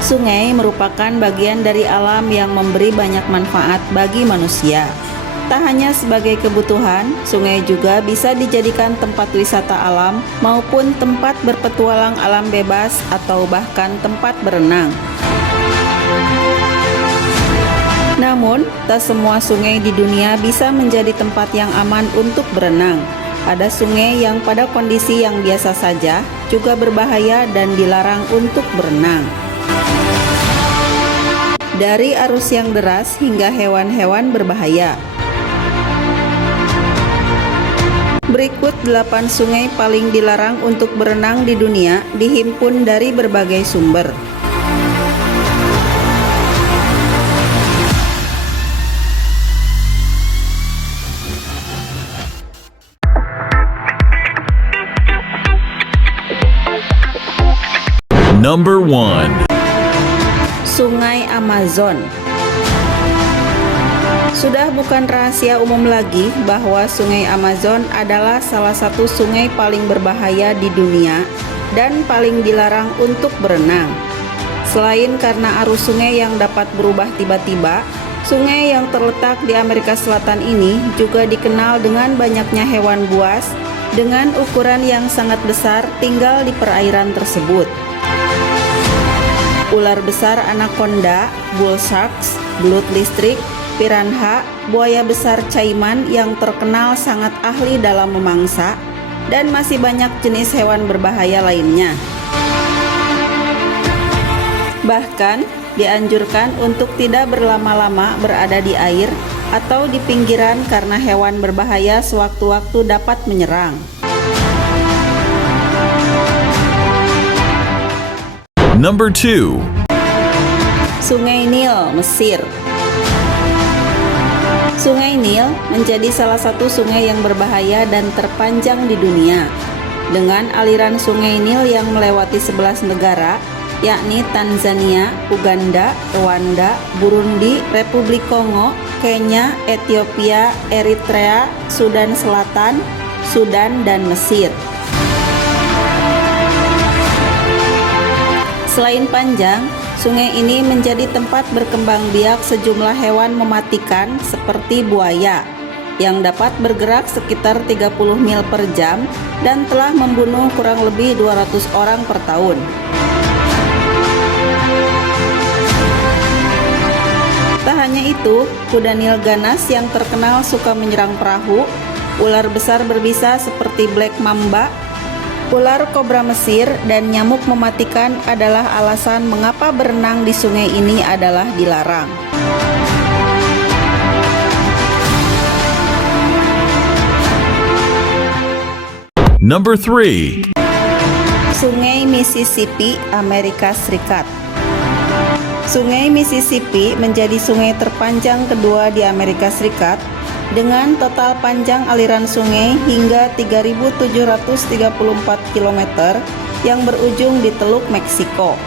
Sungai merupakan bagian dari alam yang memberi banyak manfaat bagi manusia. Tak hanya sebagai kebutuhan, sungai juga bisa dijadikan tempat wisata alam maupun tempat berpetualang alam bebas atau bahkan tempat berenang. Namun, tak semua sungai di dunia bisa menjadi tempat yang aman untuk berenang. Ada sungai yang pada kondisi yang biasa saja juga berbahaya dan dilarang untuk berenang. Dari arus yang deras hingga hewan-hewan berbahaya. Berikut 8 sungai paling dilarang untuk berenang di dunia dihimpun dari berbagai sumber. Number 1. Sungai Amazon. Sudah bukan rahasia umum lagi bahwa Sungai Amazon adalah salah satu sungai paling berbahaya di dunia dan paling dilarang untuk berenang. Selain karena arus sungai yang dapat berubah tiba-tiba, sungai yang terletak di Amerika Selatan ini juga dikenal dengan banyaknya hewan buas dengan ukuran yang sangat besar tinggal di perairan tersebut. Ular besar anaconda, bull sharks, belut listrik, piranha, buaya besar caiman yang terkenal sangat ahli dalam memangsa, dan masih banyak jenis hewan berbahaya lainnya. Bahkan, dianjurkan untuk tidak berlama-lama berada di air atau di pinggiran karena hewan berbahaya sewaktu-waktu dapat menyerang. Number 2. Sungai Nil, Mesir. Sungai Nil menjadi salah satu sungai yang berbahaya dan terpanjang di dunia. Dengan aliran Sungai Nil yang melewati 11 negara, yakni Tanzania, Uganda, Rwanda, Burundi, Republik Kongo, Kenya, Ethiopia, Eritrea, Sudan Selatan, Sudan, dan Mesir. Selain panjang, sungai ini menjadi tempat berkembang biak sejumlah hewan mematikan seperti buaya yang dapat bergerak sekitar 30 mil per jam dan telah membunuh kurang lebih 200 orang per tahun. Tak hanya itu, kuda Nil ganas yang terkenal suka menyerang perahu, ular besar berbisa seperti black mamba, ular kobra Mesir, dan nyamuk mematikan adalah alasan mengapa berenang di sungai ini adalah dilarang. Number 3. Sungai Mississippi, Amerika Serikat. Sungai Mississippi menjadi sungai terpanjang kedua di Amerika Serikat dengan total panjang aliran sungai hingga 3.734 km yang berujung di Teluk Meksiko.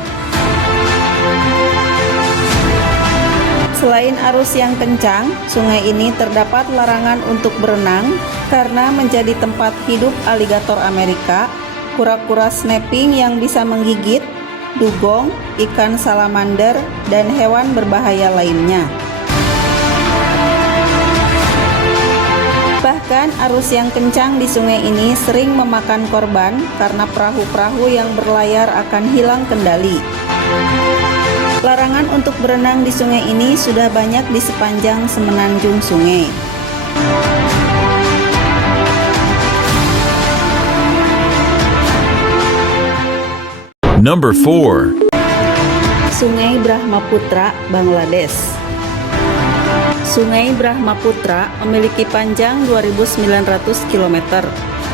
Selain arus yang kencang, sungai ini terdapat larangan untuk berenang karena menjadi tempat hidup aligator Amerika, kura-kura snapping yang bisa menggigit, dugong, ikan salamander, dan hewan berbahaya lainnya. Bahkan arus yang kencang di sungai ini sering memakan korban karena perahu-perahu yang berlayar akan hilang kendali. Larangan untuk berenang di sungai ini sudah banyak di sepanjang semenanjung sungai. Number 4. Sungai Brahmaputra, Bangladesh. Sungai Brahmaputra memiliki panjang 2.900 km.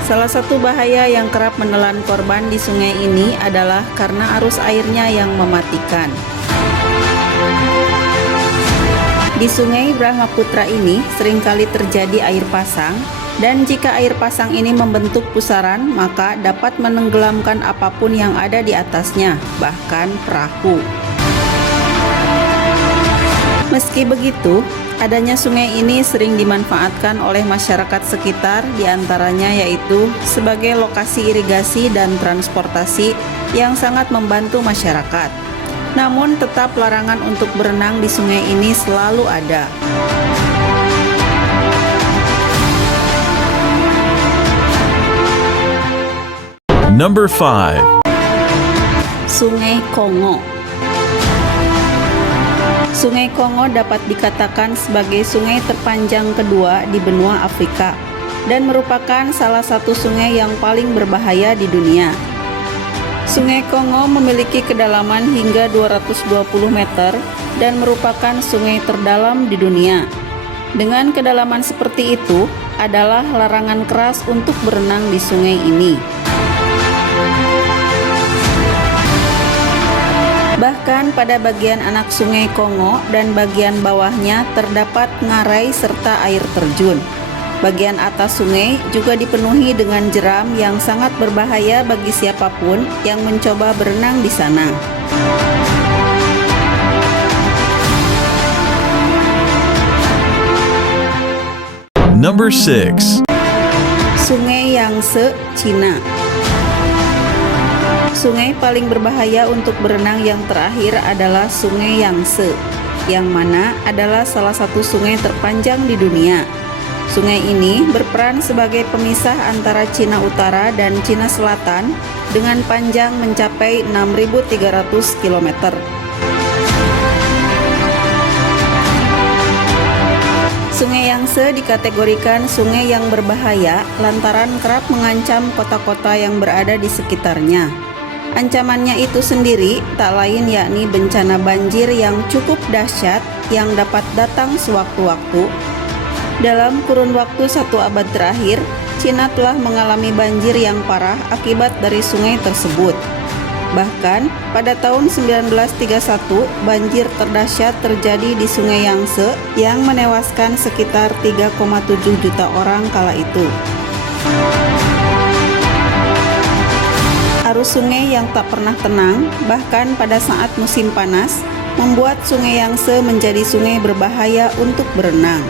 Salah satu bahaya yang kerap menelan korban di sungai ini adalah karena arus airnya yang mematikan. Di sungai Brahmaputra ini seringkali terjadi air pasang, dan jika air pasang ini membentuk pusaran, maka dapat menenggelamkan apapun yang ada di atasnya, bahkan perahu. Meski begitu, adanya sungai ini sering dimanfaatkan oleh masyarakat sekitar, diantaranya yaitu sebagai lokasi irigasi dan transportasi yang sangat membantu masyarakat. Namun tetap larangan untuk berenang di sungai ini selalu ada. Number 5. Sungai Kongo. Sungai Kongo dapat dikatakan sebagai sungai terpanjang kedua di benua Afrika dan merupakan salah satu sungai yang paling berbahaya di dunia. Sungai Kongo memiliki kedalaman hingga 220 meter dan merupakan sungai terdalam di dunia. Dengan kedalaman seperti itu, adalah larangan keras untuk berenang di sungai ini. Bahkan pada bagian anak sungai Kongo dan bagian bawahnya terdapat ngarai serta air terjun. Bagian atas sungai juga dipenuhi dengan jeram yang sangat berbahaya bagi siapapun yang mencoba berenang di sana. Number 6. Sungai Yangtze, Cina. Sungai paling berbahaya untuk berenang yang terakhir adalah Sungai Yangtze, yang mana adalah salah satu sungai terpanjang di dunia. Sungai ini berperan sebagai pemisah antara Cina Utara dan Cina Selatan dengan panjang mencapai 6.300 km. Sungai Yangtze dikategorikan sungai yang berbahaya lantaran kerap mengancam kota-kota yang berada di sekitarnya. Ancamannya itu sendiri tak lain yakni bencana banjir yang cukup dahsyat yang dapat datang sewaktu-waktu. Dalam kurun waktu 1 abad terakhir, Cina telah mengalami banjir yang parah akibat dari sungai tersebut. Bahkan pada tahun 1931, banjir terdahsyat terjadi di Sungai Yangtze yang menewaskan sekitar 3,7 juta orang kala itu. Arus sungai yang tak pernah tenang, bahkan pada saat musim panas, membuat Sungai Yangtze menjadi sungai berbahaya untuk berenang.